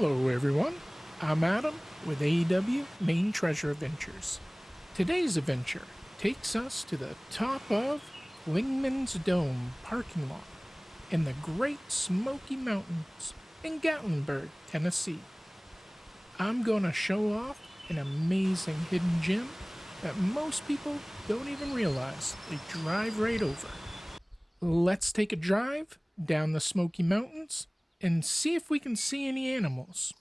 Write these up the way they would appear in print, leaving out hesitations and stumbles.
Hello everyone, I'm Adam with AEW Main Treasure Adventures. Today's adventure takes us to the top of Clingmans Dome parking lot in the Great Smoky Mountains in Gatlinburg, Tennessee. I'm gonna show off an amazing hidden gem that most people don't even realize they drive right over. Let's take a drive down the Smoky Mountains and see if we can see any animals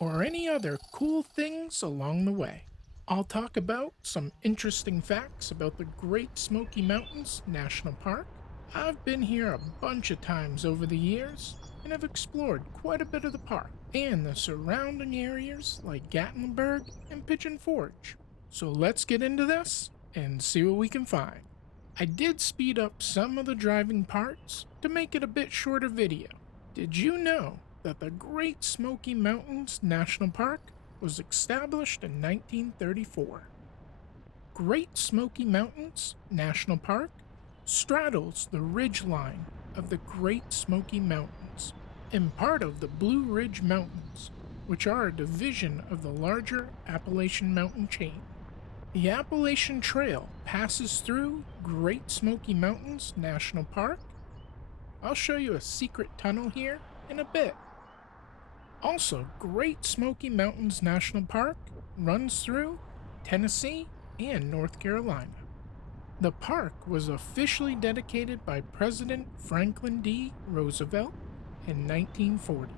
or any other cool things along the way. I'll talk about some interesting facts about the Great Smoky Mountains National Park. I've been here a bunch of times over the years and have explored quite a bit of the park and the surrounding areas like Gatlinburg and Pigeon Forge. So let's get into this and see what we can find. I did speed up some of the driving parts to make it a bit shorter video. Did you know that the Great Smoky Mountains National Park was established in 1934? Great Smoky Mountains National Park straddles the ridge line of the Great Smoky Mountains and part of the Blue Ridge Mountains, which are a division of the larger Appalachian Mountain chain. The Appalachian Trail passes through Great Smoky Mountains National Park. I'll show you a secret tunnel here in a bit. Also, Great Smoky Mountains National Park runs through Tennessee and North Carolina. The park was officially dedicated by President Franklin D. Roosevelt in 1940.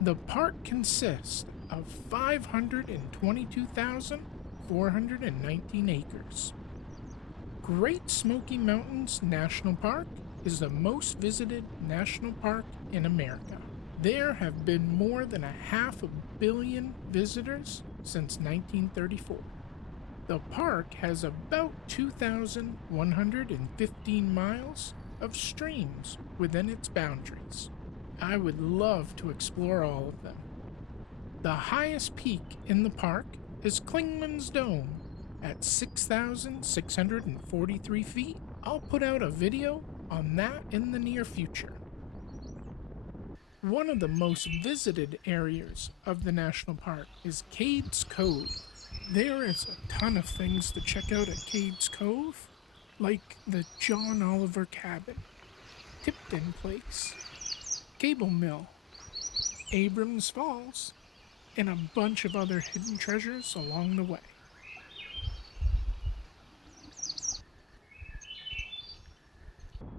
The park consists of 522,419 acres. Great Smoky Mountains National Park is the most visited national park in America. There have been more than 500 million visitors since 1934. The park has about 2,115 miles of streams within its boundaries. I would love to explore all of them. The highest peak in the park is Clingmans Dome at 6,643 feet. I'll put out a video on that in the near future. One of the most visited areas of the national park is Cades Cove. There is a ton of things to check out at Cades Cove, like the John Oliver Cabin, Tipton Place, Cable Mill, Abrams Falls, and a bunch of other hidden treasures along the way.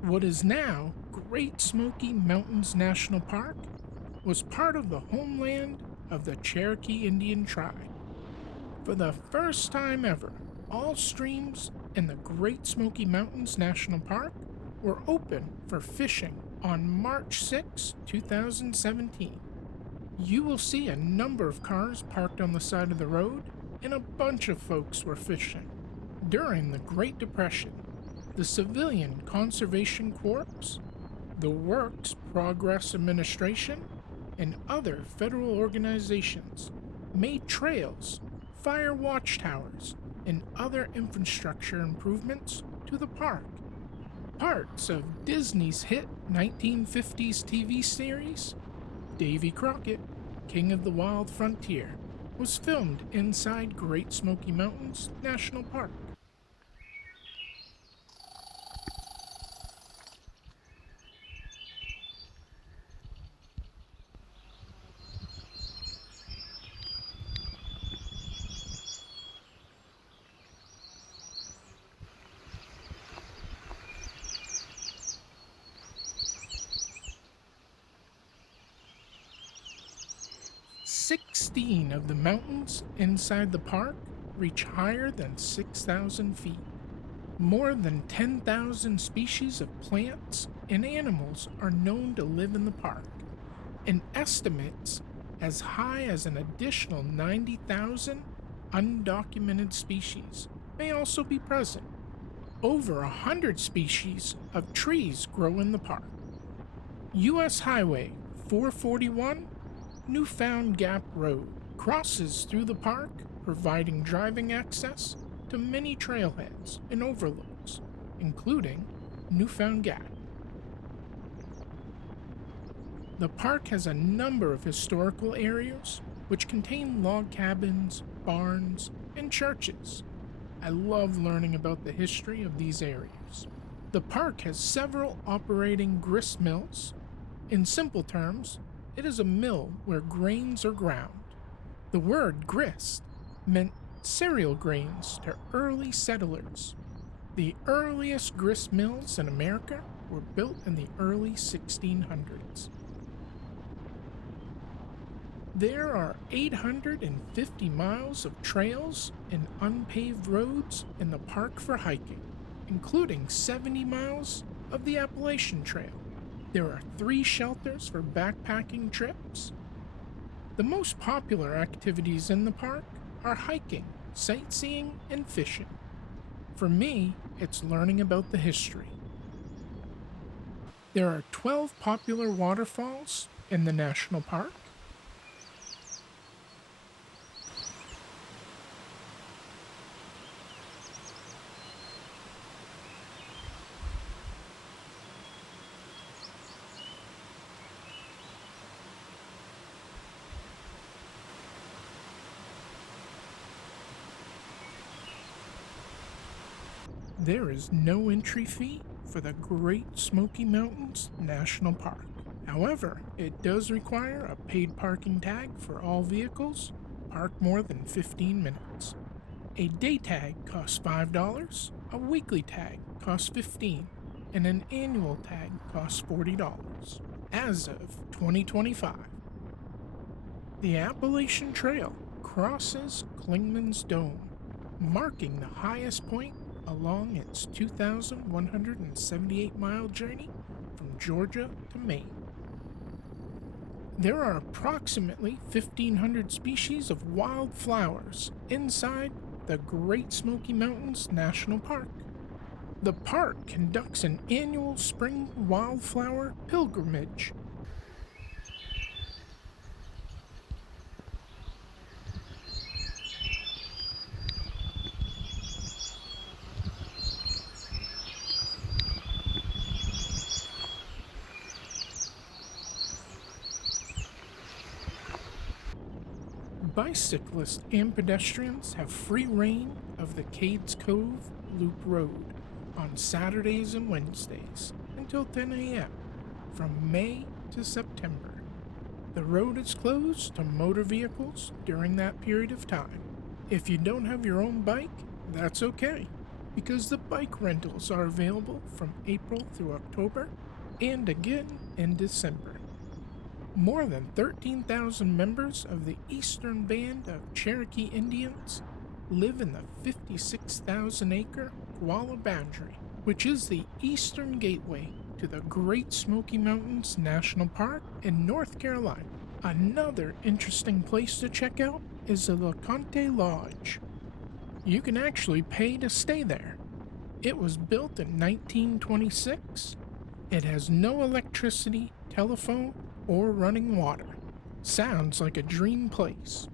What is now Great Smoky Mountains National Park was part of the homeland of the Cherokee Indian tribe. For the first time ever, all streams in the Great Smoky Mountains National Park were open for fishing on March 6, 2017. You will see a number of cars parked on the side of the road, and a bunch of folks were fishing. During the Great Depression, the Civilian Conservation Corps, the Works Progress Administration, and other federal organizations made trails, fire watchtowers, and other infrastructure improvements to the park. Parts of Disney's hit 1950s TV series, Davy Crockett, King of the Wild Frontier, was filmed inside Great Smoky Mountains National Park. Sixteen of the mountains inside the park reach higher than 6,000 feet. More than 10,000 species of plants and animals are known to live in the park, and estimates as high as an additional 90,000 undocumented species may also be present. Over 100 species of trees grow in the park. U.S. Highway 441 Newfound Gap Road crosses through the park, providing driving access to many trailheads and overlooks, including Newfound Gap. The park has a number of historical areas which contain log cabins, barns, and churches. I love learning about the history of these areas. The park has several operating grist mills. In simple terms, it is a mill where grains are ground. The word grist meant cereal grains to early settlers. The earliest grist mills in America were built in the early 1600s. There are 850 miles of trails and unpaved roads in the park for hiking, including 70 miles of the Appalachian Trail. There are 3 shelters for backpacking trips. The most popular activities in the park are hiking, sightseeing, and fishing. For me, it's learning about the history. There are 12 popular waterfalls in the national park. There is no entry fee for the Great Smoky Mountains National Park. However, it does require a paid parking tag for all vehicles parked more than 15 minutes. A day tag costs $5, a weekly tag costs $15, and an annual tag costs $40. As of 2025, the Appalachian Trail crosses Clingmans Dome, marking the highest point along its 2,178-mile journey from Georgia to Maine. There are approximately 1,500 species of wildflowers inside the Great Smoky Mountains National Park. The park conducts an annual spring wildflower pilgrimage. Bicyclists and pedestrians have free reign of the Cades Cove Loop Road on Saturdays and Wednesdays until 10 a.m. from May to September. The road is closed to motor vehicles during that period of time. If you don't have your own bike, that's okay, because the bike rentals are available from April through October and again in December. More than 13,000 members of the Eastern Band of Cherokee Indians live in the 56,000-acre Koala Boundary, which is the eastern gateway to the Great Smoky Mountains National Park in North Carolina. Another interesting place to check out is the LeConte Lodge. You can actually pay to stay there. It was built in 1926. It has no electricity, telephone, or running water. Sounds like a dream place.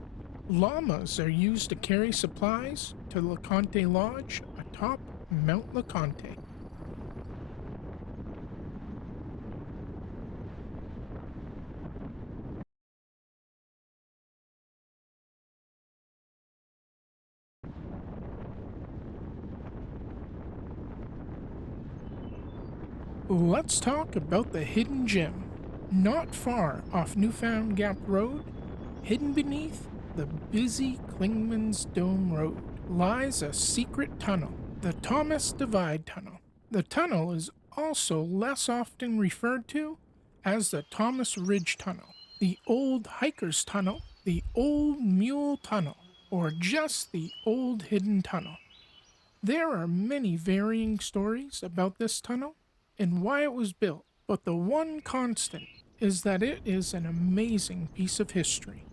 Llamas are used to carry supplies to LeConte Lodge atop Mount LeConte. Let's talk about the Hidden Gem. Not far off Newfound Gap Road, hidden beneath the busy Clingmans Dome Road, lies a secret tunnel, the Thomas Divide Tunnel. The tunnel is also less often referred to as the Thomas Ridge Tunnel, the Old Hiker's Tunnel, the Old Mule Tunnel, or just the Old Hidden Tunnel. There are many varying stories about this tunnel and why it was built, but the one constant is that it is an amazing piece of history.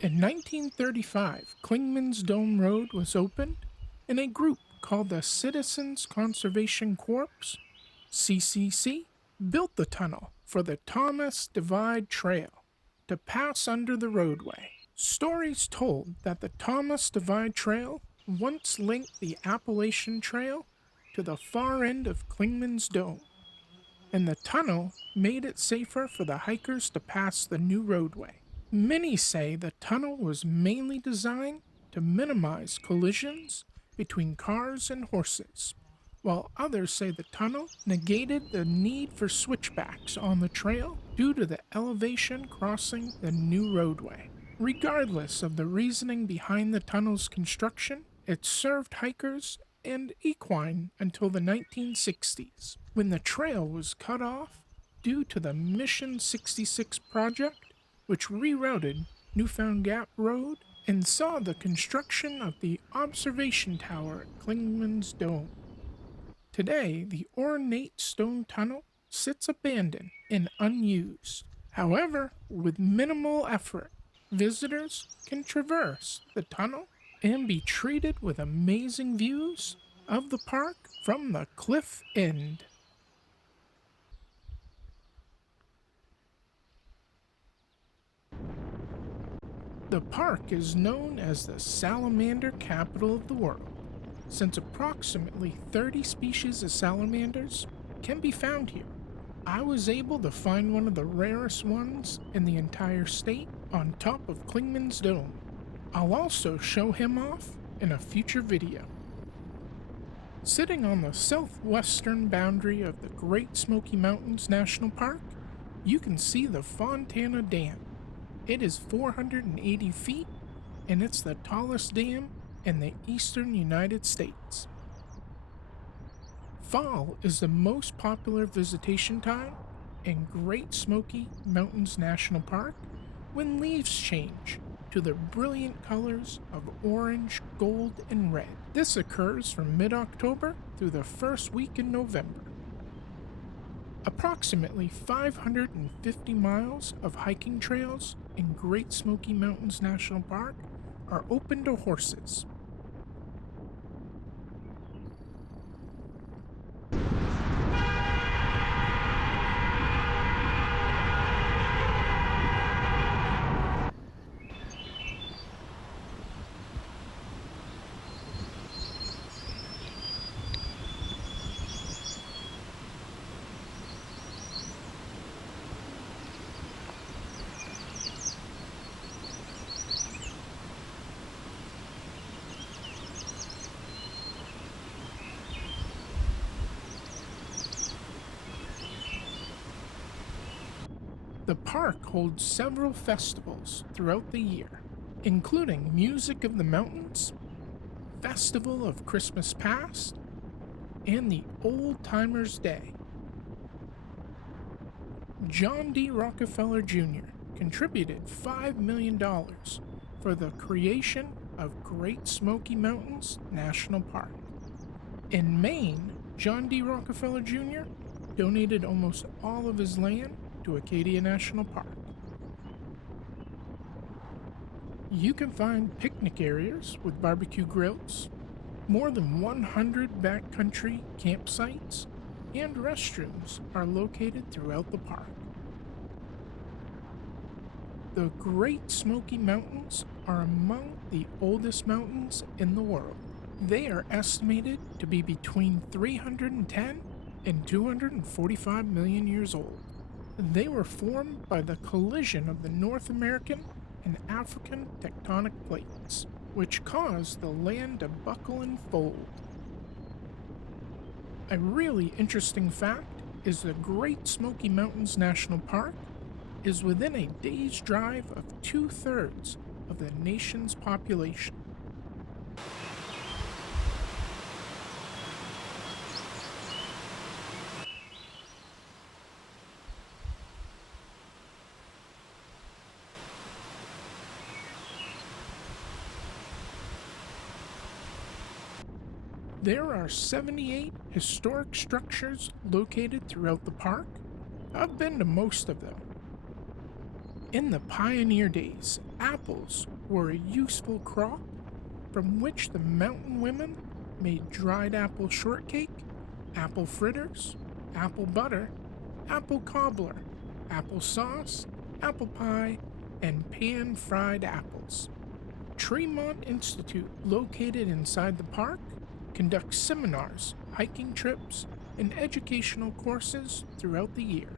In 1935, Clingmans Dome Road was opened, and a group called the Citizens Conservation Corps, CCC, built the tunnel for the Thomas Divide Trail to pass under the roadway. Stories told that the Thomas Divide Trail once linked the Appalachian Trail to the far end of Clingmans Dome. and the tunnel made it safer for the hikers to pass the new roadway. Many say the tunnel was mainly designed to minimize collisions between cars and horses, while others say the tunnel negated the need for switchbacks on the trail due to the elevation crossing the new roadway. Regardless of the reasoning behind the tunnel's construction, it served hikers and equine until the 1960s, when the trail was cut off due to the Mission 66 project, which rerouted Newfound Gap Road and saw the construction of the observation tower at Clingmans Dome. Today, the ornate stone tunnel sits abandoned and unused. However, with minimal effort, visitors can traverse the tunnel and be treated with amazing views of the park from the cliff end. The park is known as the salamander capital of the world, since approximately 30 species of salamanders can be found here. I was able to find one of the rarest ones in the entire state on top of Clingmans Dome. I'll also show him off in a future video. Sitting on the southwestern boundary of the Great Smoky Mountains National Park, you can see the Fontana Dam. It is 480 feet, and it's the tallest dam in the eastern United States. Fall is the most popular visitation time in Great Smoky Mountains National Park when leaves change to the brilliant colors of orange, gold, and red. This occurs from mid-October through the first week in November. Approximately 550 miles of hiking trails in Great Smoky Mountains National Park are open to horses. The park holds several festivals throughout the year, including Music of the Mountains, Festival of Christmas Past, and the Old Timers Day. John D. Rockefeller Jr. contributed $5 million for the creation of Great Smoky Mountains National Park. In Maine, John D. Rockefeller Jr. donated almost all of his land to Acadia National Park. You can find picnic areas with barbecue grills, more than 100 backcountry campsites, and restrooms are located throughout the park. The Great Smoky Mountains are among the oldest mountains in the world. They are estimated to be between 310 and 245 million years old. They were formed by the collision of the North American and African tectonic plates, which caused the land to buckle and fold. A really interesting fact is the Great Smoky Mountains National Park is within a day's drive of 2/3 of the nation's population. There are 78 historic structures located throughout the park. I've been to most of them. In the pioneer days, apples were a useful crop from which the mountain women made dried apple shortcake, apple fritters, apple butter, apple cobbler, apple sauce, apple pie, and pan-fried apples. Tremont Institute, located inside the park, conducts seminars, hiking trips, and educational courses throughout the year.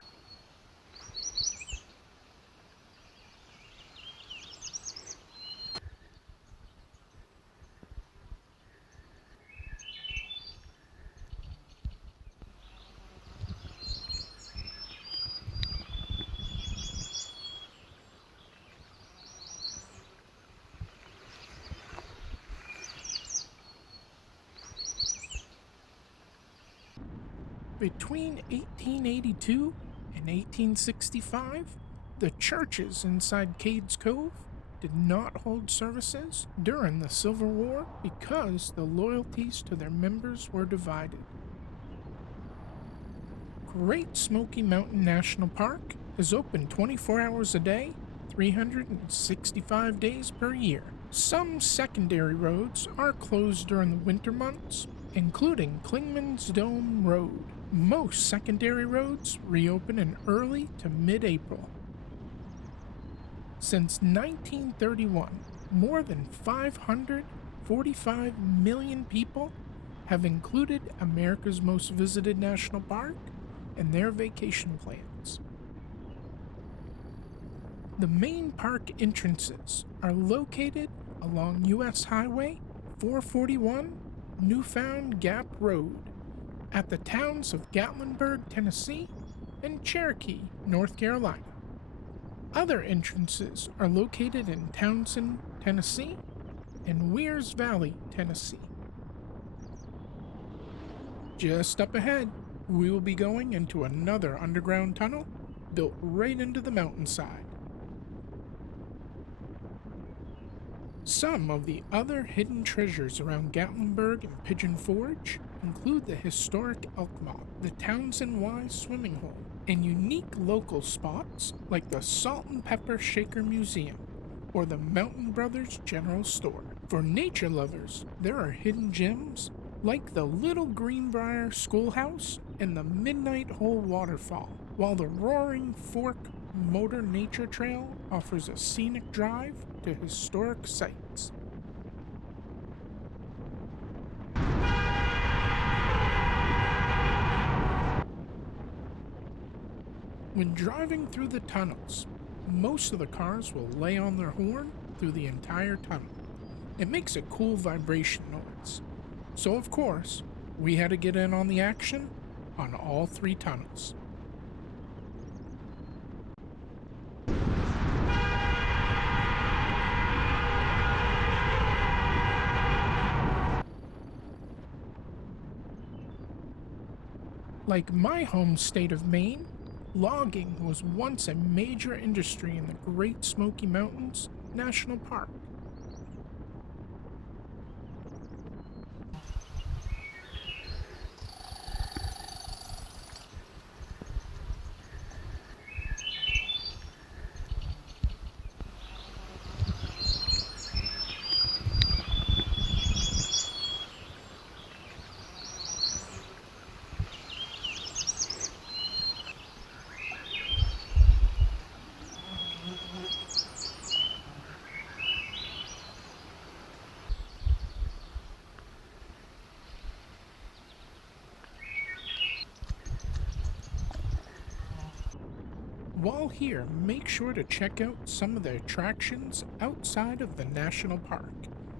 Between 1882 and 1865, the churches inside Cades Cove did not hold services during the Civil War because the loyalties to their members were divided. Great Smoky Mountain National Park is open 24 hours a day, 365 days per year. Some secondary roads are closed during the winter months, including Clingmans Dome Road. Most secondary roads reopen in early to mid-April. Since 1931, more than 545 million people have included America's Most Visited National Park in their vacation plans. The main park entrances are located along U.S. Highway 441, Newfound Gap Road, at the towns of Gatlinburg, Tennessee, and Cherokee, North Carolina. Other entrances are located in Townsend, Tennessee, and Wears Valley, Tennessee. Just up ahead, we will be going into another underground tunnel built right into the mountainside. Some of the other hidden treasures around Gatlinburg and Pigeon Forge include the historic Elk Moth, the Townsend Y swimming hole, and unique local spots like the Salt and Pepper Shaker Museum or the Mountain Brothers General Store. For nature lovers, there are hidden gems like the Little Greenbrier Schoolhouse and the Midnight Hole Waterfall, while the Roaring Fork Motor Nature Trail offers a scenic drive to historic sites. When driving through the tunnels, most of the cars will lay on their horn through the entire tunnel. It makes a cool vibration noise. So of course, we had to get in on the action on all three tunnels. Like my home state of Maine, logging was once a major industry in the Great Smoky Mountains National Park. While here, make sure to check out some of the attractions outside of the national park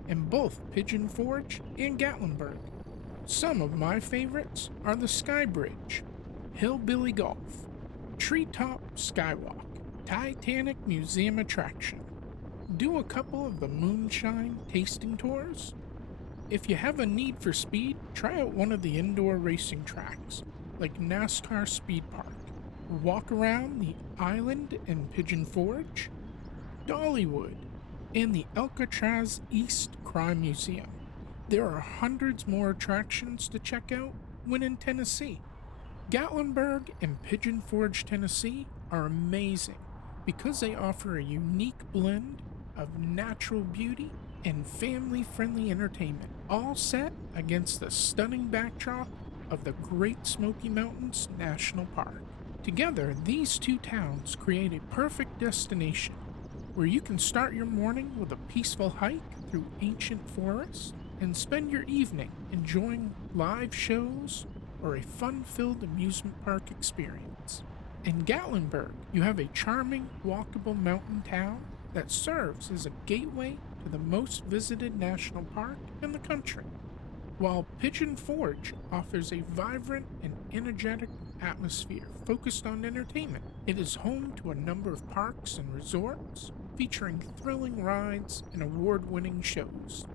in both Pigeon Forge and Gatlinburg. Some of my favorites are the Sky Bridge, Hillbilly Golf, Treetop Skywalk, Titanic Museum attraction. Do a couple of the moonshine tasting tours. If you have a need for speed, try out one of the indoor racing tracks, like NASCAR Speed Park. Walk around the island in Pigeon Forge, Dollywood, and the Alcatraz East Crime Museum. There are hundreds more attractions to check out when in Tennessee. Gatlinburg and Pigeon Forge, Tennessee are amazing because they offer a unique blend of natural beauty and family-friendly entertainment, all set against the stunning backdrop of the Great Smoky Mountains National Park. Together, these two towns create a perfect destination where you can start your morning with a peaceful hike through ancient forests and spend your evening enjoying live shows or a fun-filled amusement park experience. In Gatlinburg, you have a charming, walkable mountain town that serves as a gateway to the most visited national park in the country, while Pigeon Forge offers a vibrant and energetic atmosphere focused on entertainment. It is home to a number of parks and resorts featuring thrilling rides and award-winning shows.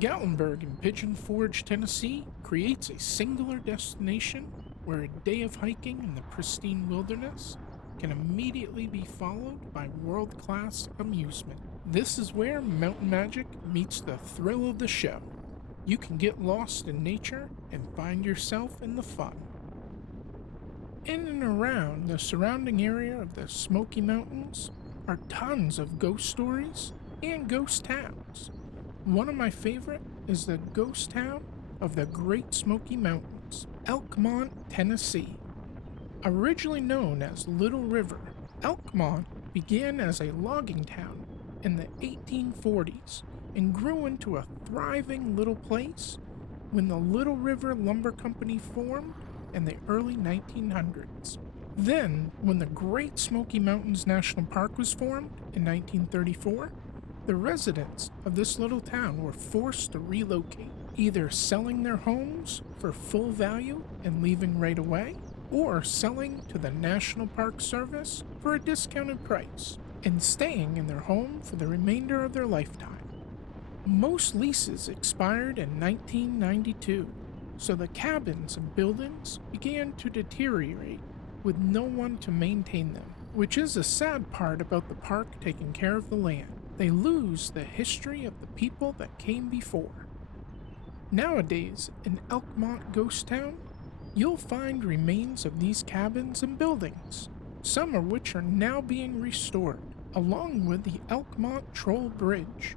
Gatlinburg in Pigeon Forge, Tennessee creates a singular destination where a day of hiking in the pristine wilderness can immediately be followed by world-class amusement. This is where mountain magic meets the thrill of the show. You can get lost in nature and find yourself in the fun. In and around the surrounding area of the Smoky Mountains are tons of ghost stories and ghost towns. One of my favorite is the ghost town of the Great Smoky Mountains, Elkmont, Tennessee. Originally known as Little River, Elkmont began as a logging town in the 1840s and grew into a thriving little place when the Little River Lumber Company formed in the early 1900s. Then, when the Great Smoky Mountains National Park was formed in 1934, the residents of this little town were forced to relocate, either selling their homes for full value and leaving right away, or selling to the National Park Service for a discounted price and staying in their home for the remainder of their lifetime. Most leases expired in 1992, so the cabins and buildings began to deteriorate with no one to maintain them, which is a sad part about the park taking care of the land. They lose the history of the people that came before. Nowadays, in Elkmont Ghost Town, you'll find remains of these cabins and buildings, some of which are now being restored, along with the Elkmont Troll Bridge,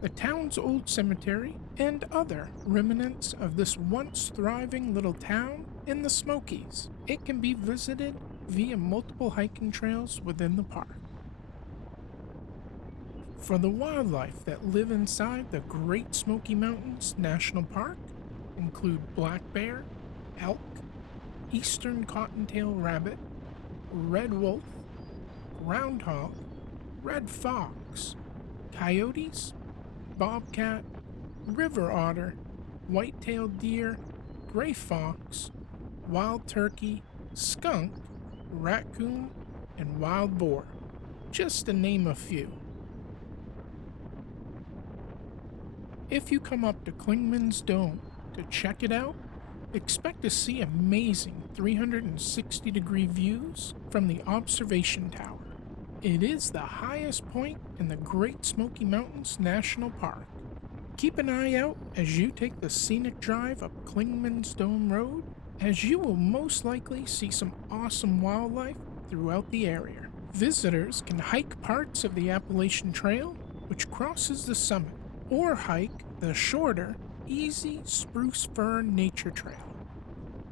the town's old cemetery, and other remnants of this once thriving little town in the Smokies. It can be visited via multiple hiking trails within the park. For the wildlife that live inside the Great Smoky Mountains National Park include black bear, elk, eastern cottontail rabbit, red wolf, groundhog, red fox, coyotes, bobcat, river otter, white-tailed deer, gray fox, wild turkey, skunk, raccoon, and wild boar, just to name a few. If you come up to Clingmans Dome to check it out, expect to see amazing 360-degree views from the observation tower. It is the highest point in the Great Smoky Mountains National Park. Keep an eye out as you take the scenic drive up Clingmans Dome Road, as you will most likely see some awesome wildlife throughout the area. Visitors can hike parts of the Appalachian Trail, which crosses the summit, or hike the shorter, easy Spruce Fern Nature Trail.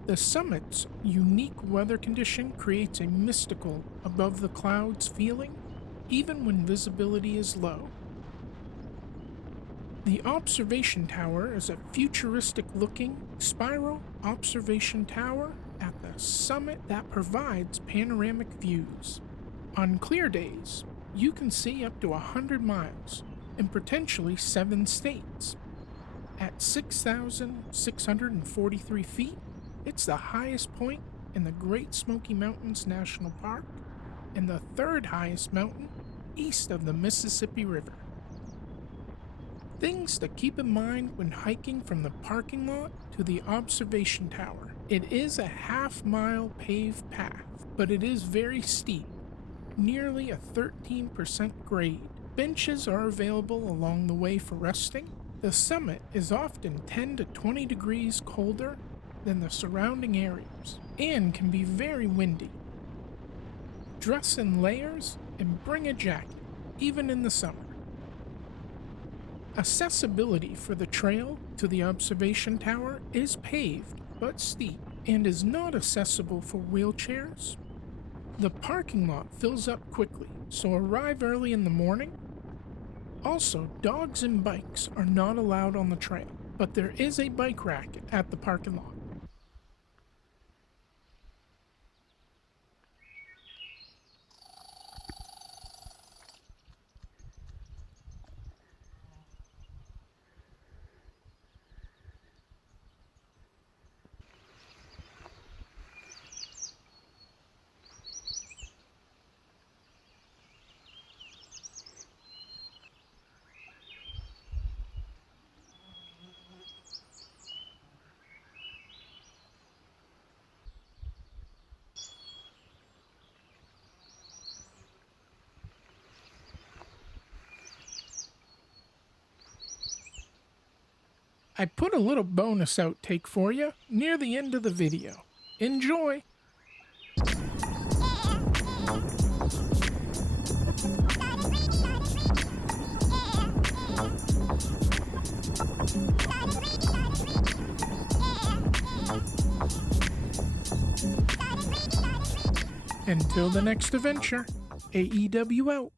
The summit's unique weather condition creates a mystical, above-the-clouds feeling, even when visibility is low. The observation tower is a futuristic-looking spiral observation tower at the summit that provides panoramic views. On clear days, you can see up to 100 miles in potentially 7 states. At 6,643 feet, it's the highest point in the Great Smoky Mountains National Park and the third highest mountain east of the Mississippi River. Things to keep in mind when hiking from the parking lot to the observation tower. It is a half-mile paved path, but it is very steep, nearly a 13% grade. Benches are available along the way for resting. The summit is often 10 to 20 degrees colder than the surrounding areas and can be very windy. Dress in layers and bring a jacket, even in the summer. Accessibility for the trail to the observation tower is paved but steep and is not accessible for wheelchairs. The parking lot fills up quickly, so arrive early in the morning. Also, dogs and bikes are not allowed on the trail, but there is a bike rack at the parking lot. I put a little bonus outtake for you near the end of the video. Enjoy! Until the next adventure, AEW out.